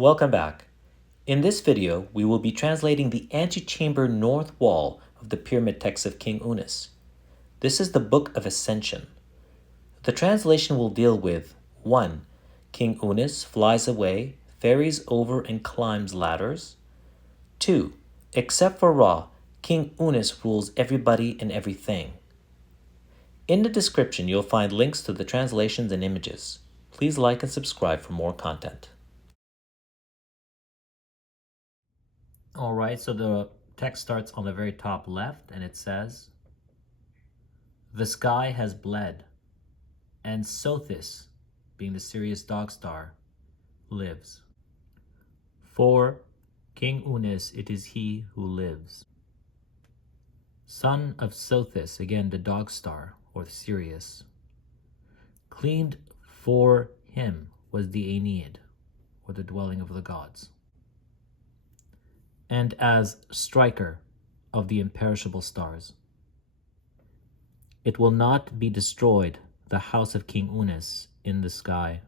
welcome back. In this video, we will be translating the antechamber north wall of the pyramid text of King Unis. This is the Book of Ascension. The translation will deal with 1. King Unis flies away, ferries over and climbs ladders. 2. Except for Ra, King Unis rules everybody and everything. In the description, you'll find links to the translations and images. Please like and subscribe for more content. All right, so the text starts on the very top left, and it says, "The sky has bled, and Sothis, being the Sirius dog star, lives. For King Unis, it is he who lives. Son of Sothis," again the dog star, or the Sirius, "claimed for him was the Aeneid, or the dwelling of the gods. And as striker of the imperishable stars, it will not be destroyed, the house of King Unis in the sky.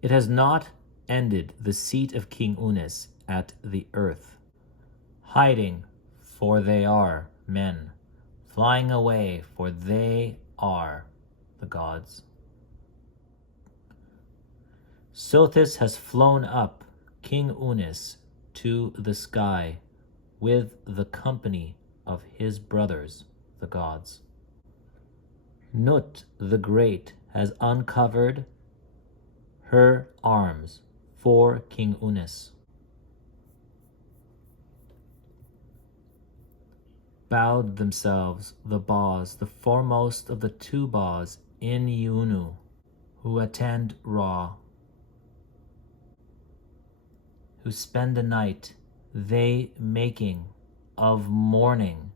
It has not ended the seat of King Unis at the earth, hiding, for they are men, flying away, for they are the gods. Sothis has flown up, King Unis, to the sky with the company of his brothers, the gods. Nut the Great has uncovered her arms for King Unis. Bowed themselves the Baas, the foremost of the two Baas in Unu, who attend Ra, who spend the night, they making of mourning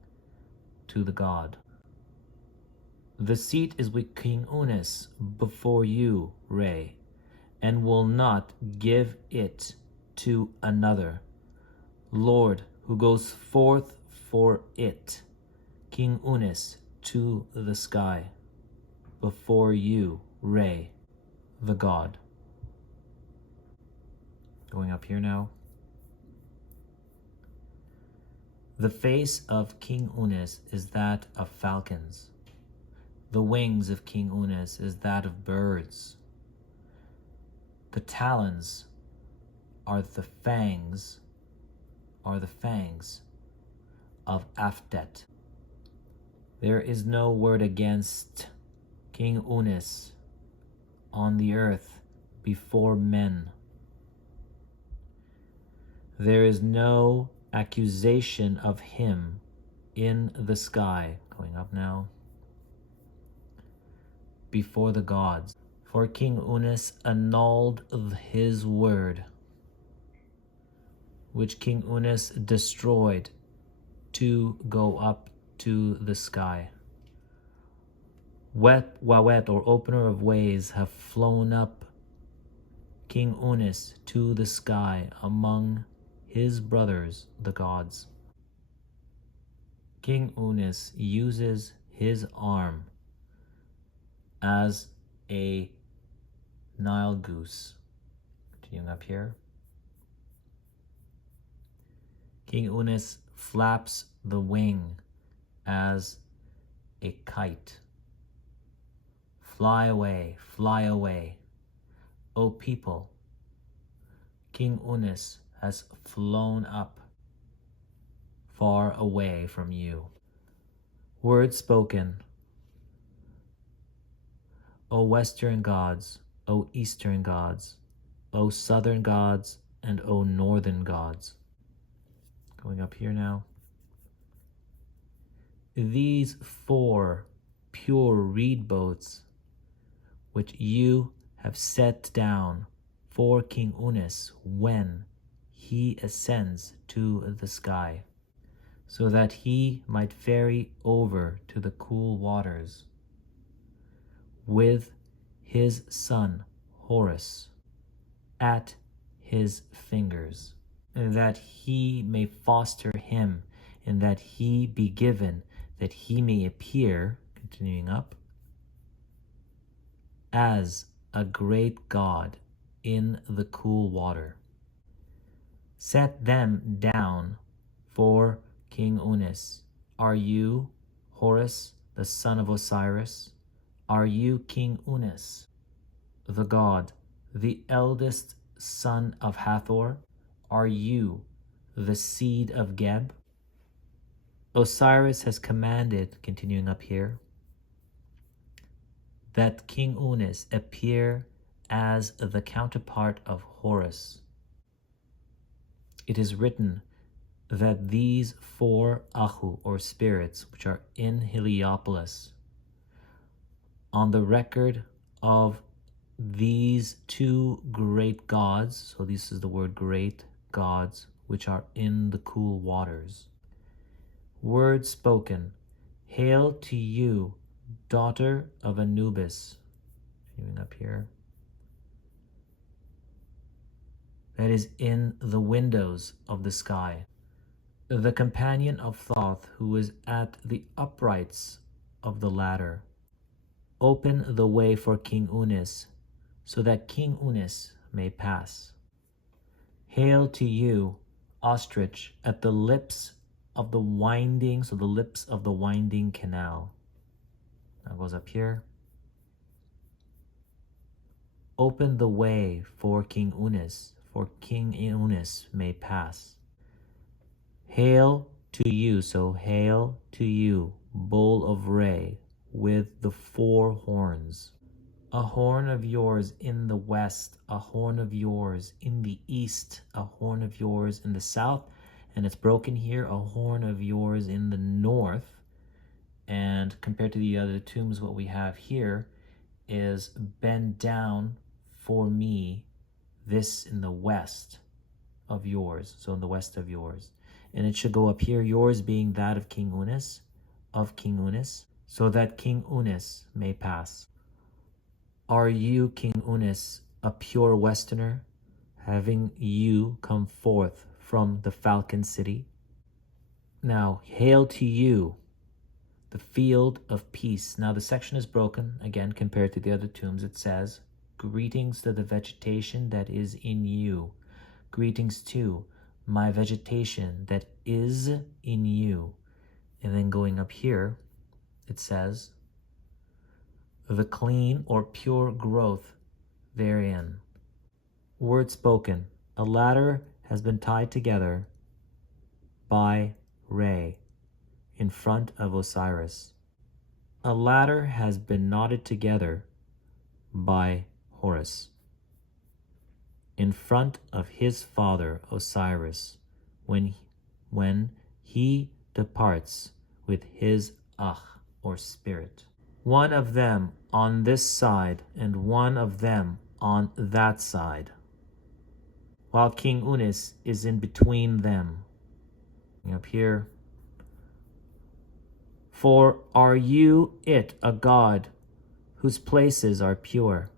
to the god. The seat is with King Unis before you, Re, and will not give it to another. Lord, who goes forth for it, King Unis, to the sky, before you, Re, the god." Going up here now. "The face of King Unis is that of falcons. The wings of King Unis is that of birds. The talons are the fangs of Aftet. There is no word against King Unis on the earth before men. There is no accusation of him in the sky," going up now, "before the gods. For King Unis annulled his word, which King Unis destroyed to go up to the sky. Wawet, or opener of ways, have flown up King Unis to the sky among his brothers, the gods. King Unis uses his arm as a Nile goose." Continuing up here. "King Unis flaps the wing as a kite. Fly away, O people. King Unis has flown up far away from you. Words spoken, O western gods, O eastern gods, O southern gods, and O northern gods." Going up here now. "These 4 pure reed boats which you have set down for King Unis when he ascends to the sky, so that he might ferry over to the cool waters with his son Horus at his fingers, and that he may foster him, and that he be given, that he may appear," continuing up, "as a great god in the cool water. Set them down for King Unis. Are you Horus, the son of Osiris? Are you King Unis, the god, the eldest son of Hathor? Are you the seed of Geb? Osiris has commanded, continuing up here, that King Unis appear as the counterpart of Horus. It is written that these 4 Ahu, or spirits, which are in Heliopolis, on the record of these 2 great gods, so this is the word great gods, which are in the cool waters. Word spoken, hail to you, daughter of Anubis. Continuing up here. That is in the windows of the sky. The companion of Thoth, who is at the uprights of the ladder. Open the way for King Unis, so that King Unis may pass. Hail to you, ostrich, at the lips of the winding, so the lips of the winding canal. Now goes up here. Open the way for King Unis may pass. Hail to you, so hail to you, bowl of Re, with the 4 horns. A horn of yours in the west, a horn of yours in the east, a horn of yours in the south, and it's broken here, a horn of yours in the north. And compared to the other tombs, what we have here is bend down for me, this in the west of yours, so in the west of yours. And it should go up here, yours being that of King Unis, so that King Unis may pass. Are you, King Unis, a pure westerner, having you come forth from the Falcon City? Now, hail to you, the field of peace. Now, the section is broken, again, compared to the other tombs. It says, greetings to the vegetation that is in you. Greetings to my vegetation that is in you. And then going up here, it says, the clean or pure growth therein. Word spoken, a ladder has been tied together by Re in front of Osiris. A ladder has been knotted together by Horus in front of his father Osiris when he departs with his or spirit. One of them on this side and one of them on that side, while King Unis is in between them. Up here. For are you it, a god whose places are pure,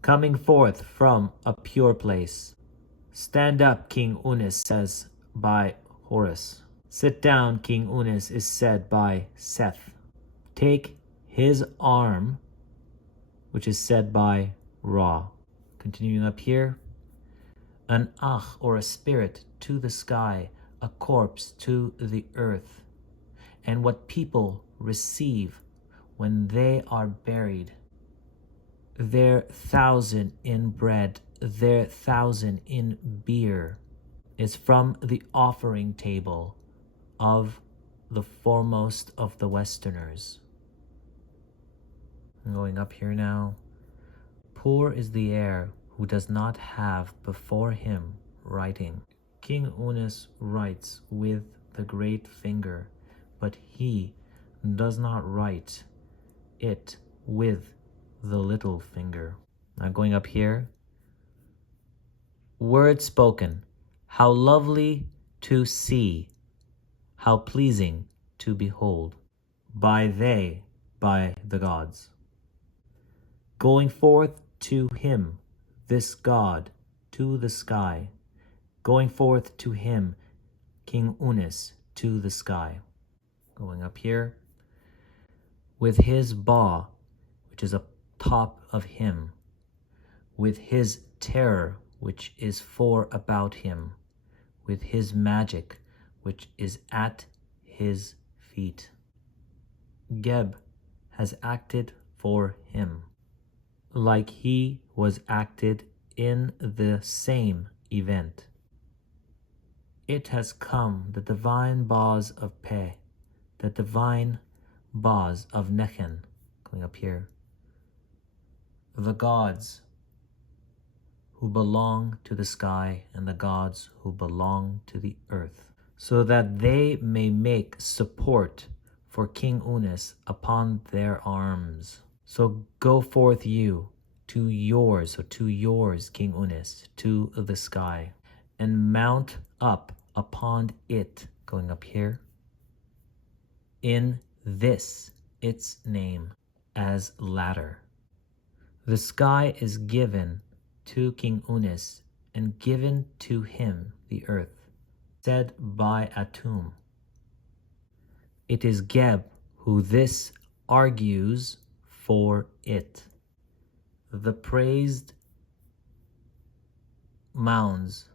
coming forth from a pure place? Stand up, King Unis, says by Horus. Sit down, King Unis, is said by Seth. Take his arm, which is said by Ra. Continuing up here. An or a spirit to the sky, a corpse to the earth, and what people receive when they are buried. Their 1,000 in bread, their 1,000 in beer, is from the offering table of the foremost of the Westerners. I'm going up here now. Poor is the heir who does not have before him writing. King Unis writes with the great finger, but he does not write it with the little finger. Now going up here. Word spoken, how lovely to see, how pleasing to behold, by the gods. Going forth to him, this god, to the sky. Going forth to him, King Unis, to the sky. Going up here. With his ba, which is a top of him. with his terror which is for about him, with his magic which is at his feet. Geb has acted for him, like he was acted in the same event. It has come, the divine Boz of Pe, the divine Boz of Nechen, going up here, the gods who belong to the sky and the gods who belong to the earth, so that they may make support for King Unis upon their arms. So go forth you to yours, King Unis, to the sky, and mount up upon it, going up here, in this its name as ladder. The sky is given to King Unis, and given to him the earth, said by Atum. It is Geb who this argues for it. The praised mounds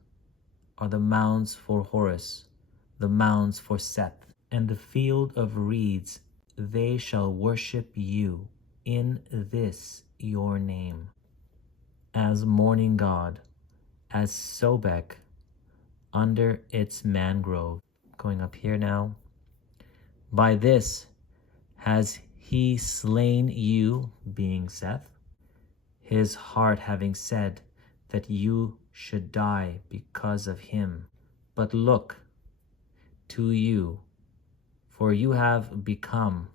are the mounds for Horus, the mounds for Seth, and the field of reeds. They shall worship you in this your name, as morning god, as Sobek under its mangrove. Going up here now. By this has he slain you, being Seth, his heart having said that you should die because of him. But look to you, for you have become,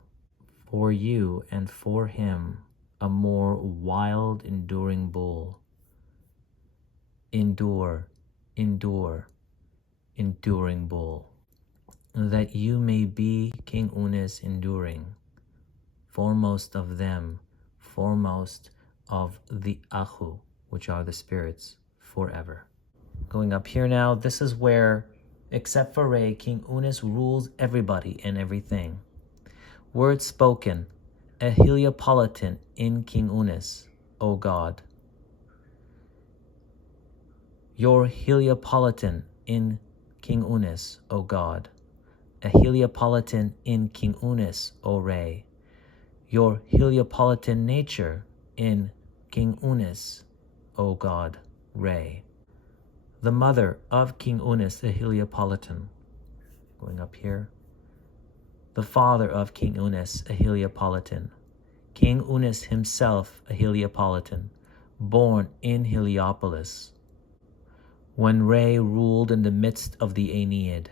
for you and for him, a more wild enduring bull. Endure, enduring bull, that you may be King Unis enduring, foremost of them, foremost of the Ahu, which are the spirits, forever. Going up here now, this is where, except for Re, King Unis rules everybody and everything. Words spoken, a Heliopolitan in King Unis, O God. Your Heliopolitan in King Unis, O God. A Heliopolitan in King Unis, O Re. Your Heliopolitan nature in King Unis, O God, Re. The mother of King Unis, the Heliopolitan. Going up here. The father of King Unis, a Heliopolitan. King Unis himself, a Heliopolitan, born in Heliopolis, when Re ruled in the midst of the Aeneid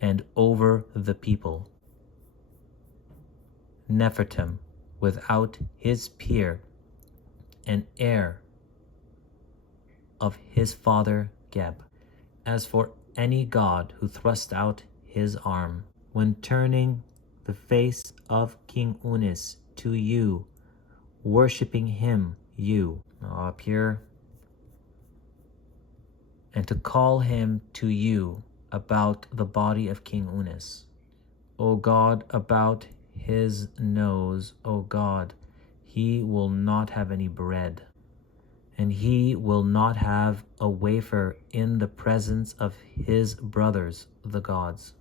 and over the people. Nefertum, without his peer, and heir of his father Geb. As for any god who thrust out his arm, when turning the face of King Unis to you, worshipping him, you, up here, and to call him to you about the body of King Unis. O God, about his nose, O God, he will not have any bread, and he will not have a wafer in the presence of his brothers, the gods.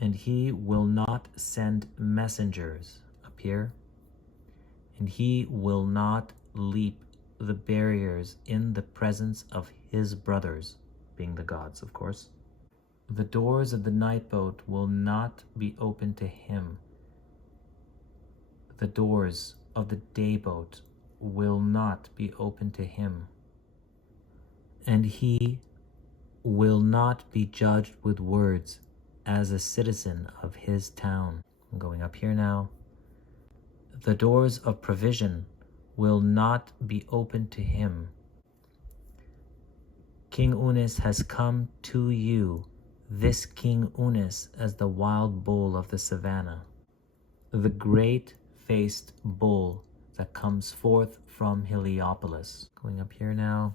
And he will not send messengers, up here, and he will not leap the barriers in the presence of his brothers, being the gods, of course. The doors of the night boat will not be open to him. The doors of the day boat will not be open to him. And he will not be judged with words as a citizen of his town. I'm going up here now. The doors of provision will not be open to him. King Unis has come to you, this King Unis as the wild bull of the savannah, the great-faced bull that comes forth from Heliopolis. Going up here now.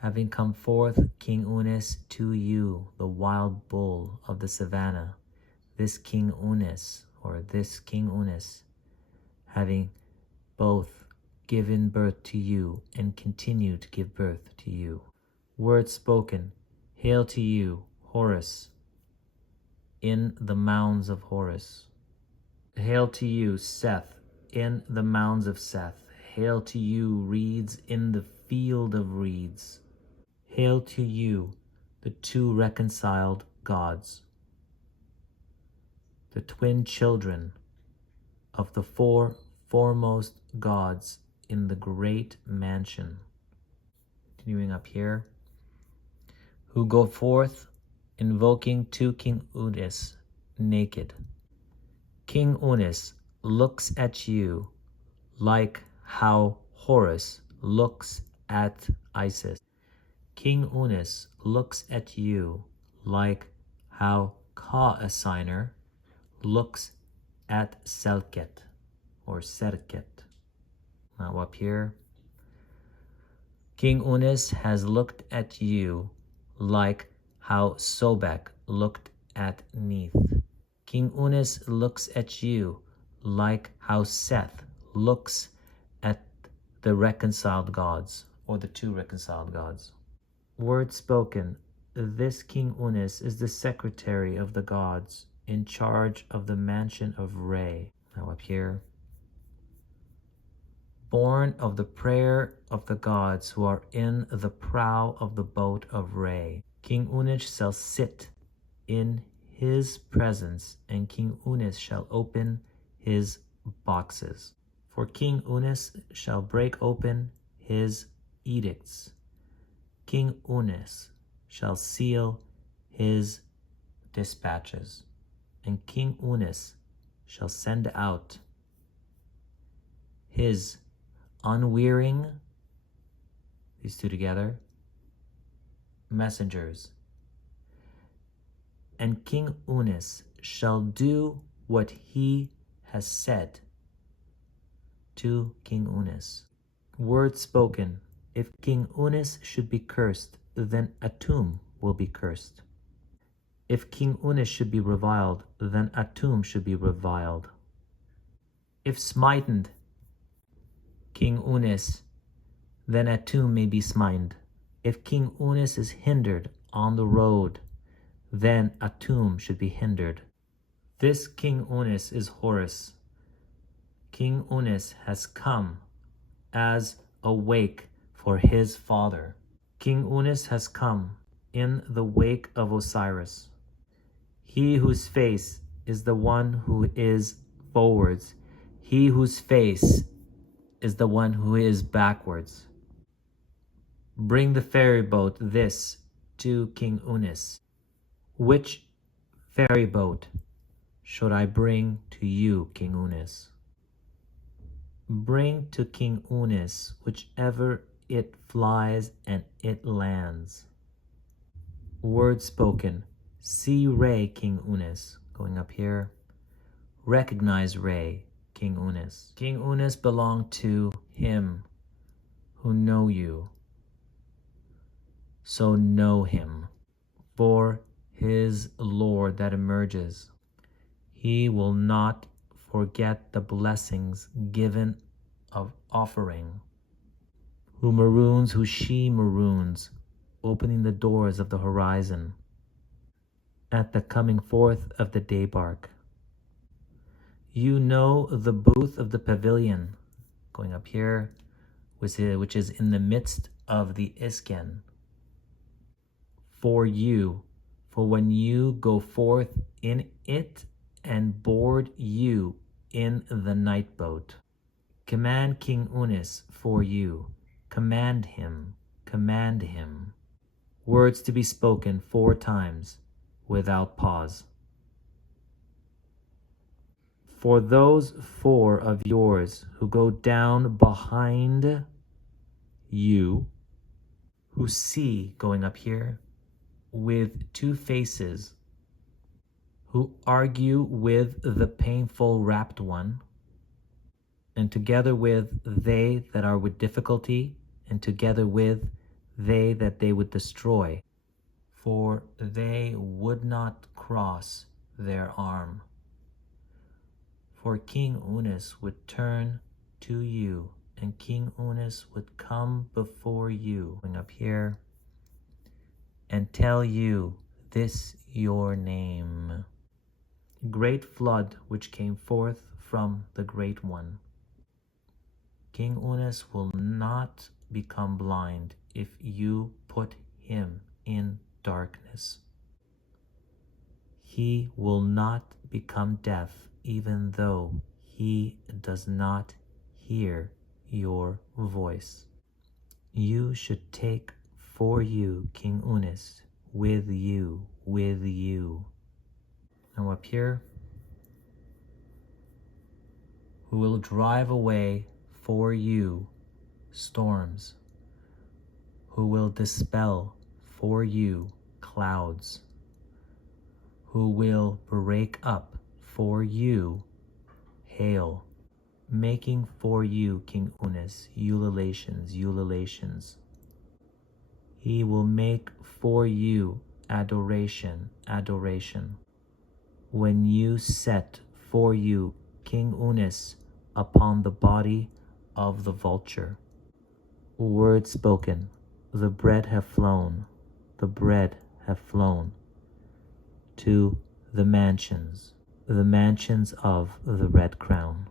Having come forth, King Unis, to you, the wild bull of the savannah, this King Unis, having both given birth to you and continue to give birth to you. Words spoken. Hail to you, Horus, in the mounds of Horus. Hail to you, Seth, in the mounds of Seth. Hail to you, reeds in the field of reeds. Hail to you, the two reconciled gods, the twin children of the four foremost gods in the great mansion. Continuing up here, who go forth invoking to King Unis naked. King Unis looks at you like how Horus looks at Isis. King Unis looks at you like how Ka-Assigner looks at Selket or Serket. Now up here, King Unis has looked at you like how Sobek looked at Neith. King Unis looks at you like how Seth looks at the reconciled gods, or the two reconciled gods. Words spoken. This King Unis is the secretary of the gods in charge of the mansion of Re. Now up here, born of the prayer of the gods who are in the prow of the boat of Re. King Unis shall sit in his presence, and King Unis shall open his boxes. For King Unis shall break open his edicts. King Unis shall seal his dispatches, and King Unis shall send out his unwearying, these two together, messengers. And King Unis shall do what he has said to King Unis. Words spoken. If King Unis should be cursed, then Atum will be cursed. If King Unis should be reviled, then Atum should be reviled. If smitened King Unis, then Atum may be smitened. If King Unis is hindered on the road, then Atum should be hindered. This King Unis is Horus. King Unis has come as a wake for his father. King Unis has come in the wake of Osiris. He whose face is the one who is forwards. He whose face is the one who is backwards. Bring the ferry boat this to King Unis. Which ferry boat should I bring to you, King Unis? Bring to King Unis whichever it flies and it lands. Words spoken. See Re, King Unis. Going up here. Recognize Re, King Unis. King Unis belong to him who know you. So know him. For his Lord that emerges, he will not forget the blessings given of offering. Who maroons, who she maroons, opening the doors of the horizon at the coming forth of the day bark. You know the booth of the pavilion, going up here, which is in the midst of the Isken. For you, for when you go forth in it and board you in the night boat. Command King Unis for you. Command him. Command him. Words to be spoken 4 times without pause. For those 4 of yours who go down behind you, who see, going up here, with 2 faces, who argue with the painful rapt one, and together with they that are with difficulty, and together with they that they would destroy, for they would not cross their arm. For King Unis would turn to you and King Unis would come before you, up here, and tell you this your name. Great flood which came forth from the Great One. King Unis will not become blind if you put him in darkness. He will not become deaf even though he does not hear your voice. You should take for you King Unis with you. Now up here, who will drive away for you storms, who will dispel for you clouds, who will break up for you hail, making for you King Unis ululations. He will make for you adoration. When you set for you King Unis upon the body of the vulture. Words spoken, the bread have flown to the mansions of the Red Crown.